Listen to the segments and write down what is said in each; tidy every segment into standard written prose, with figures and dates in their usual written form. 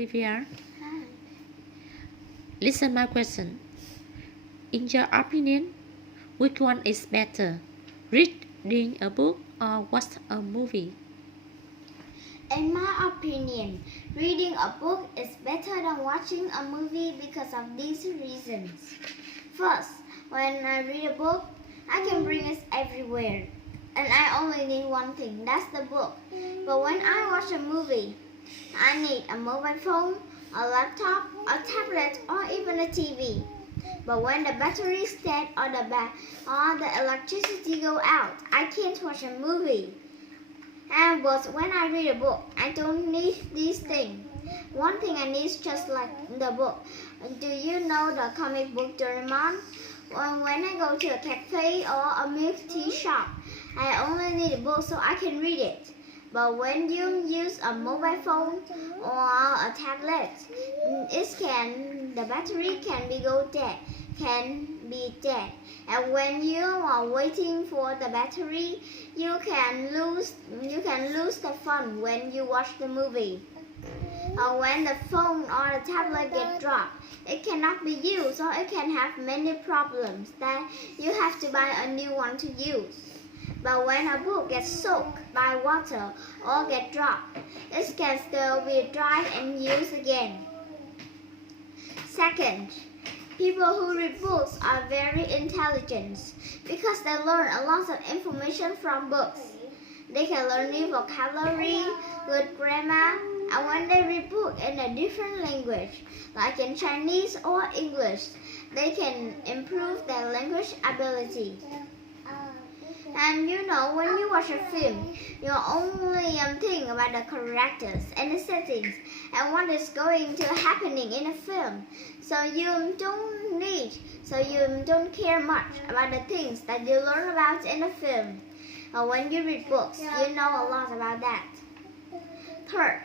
Olivia. Hi. Listen my question. In your opinion, which one is better? Reading a book or watch a movie? In my opinion, reading a book is better than watching a movie because of these reasons. First, when I read a book, I can bring it everywhere. And I only need one thing, that's the book. But when I watch a movie, I need a mobile phone, a laptop, a tablet, or even a TV. But when the battery is dead or the electricity go out, I can't watch a movie. But when I read a book, I don't need these things. One thing I need is just like the book. Do you know the comic book Doraemon? When I go to a cafe or a milk tea shop, I only need a book so I can read it. But when you use a mobile phone or a tablet, the battery can be dead. And when you are waiting for the battery, you can lose the fun when you watch the movie. When the phone or the tablet get dropped, it cannot be used or it can have many problems that you have to buy a new one to use. But when a book gets soaked by water or get dropped, it can still be dried and used again. Second, people who read books are very intelligent because they learn a lot of information from books. They can learn new vocabulary, good grammar, and when they read books in a different language, like in Chinese or English, they can improve their language ability. And you know, when you watch a film, you only think about the characters and the settings and what is going to happening in the film. So you don't care much about the things that you learn about in the film. When you read books, you know a lot about that. Third,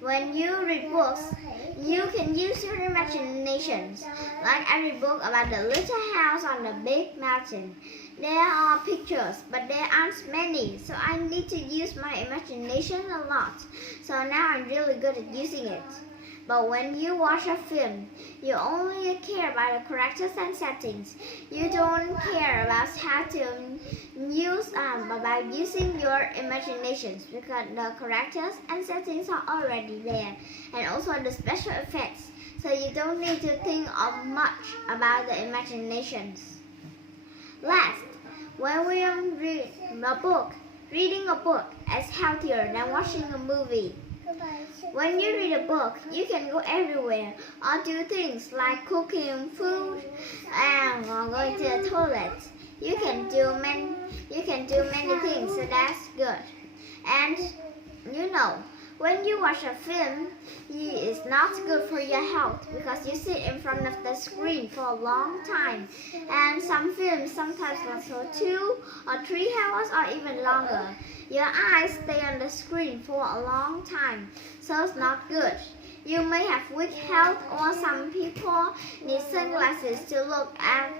when you read books, you can use your imaginations. Like I read book about the little house on the big mountain. There are pictures, but there aren't many, so I need to use my imagination a lot. So now I'm really good at using it. But when you watch a film, you only care about the characters and settings. You don't care about how to about using your imaginations because the characters and settings are already there, and also the special effects. So you don't need to think of much about the imaginations. Last, when we read a book, reading a book is healthier than watching a movie. When you read a book, you can go everywhere or do things like cooking food and going to the toilet. You can do many things, so that's good. And you know, when you watch a film, it's not good for your health because you sit in front of the screen for a long time. And some films sometimes last for 2 or 3 hours or even longer. Your eyes stay on the screen for a long time, so it's not good. You may have weak health, or some people need sunglasses to look at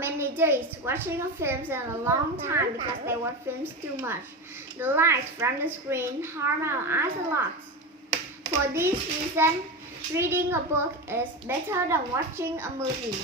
many days watching a film in a long time because they watch films too much. The light from the screen harm our eyes a lot. For this reason, reading a book is better than watching a movie.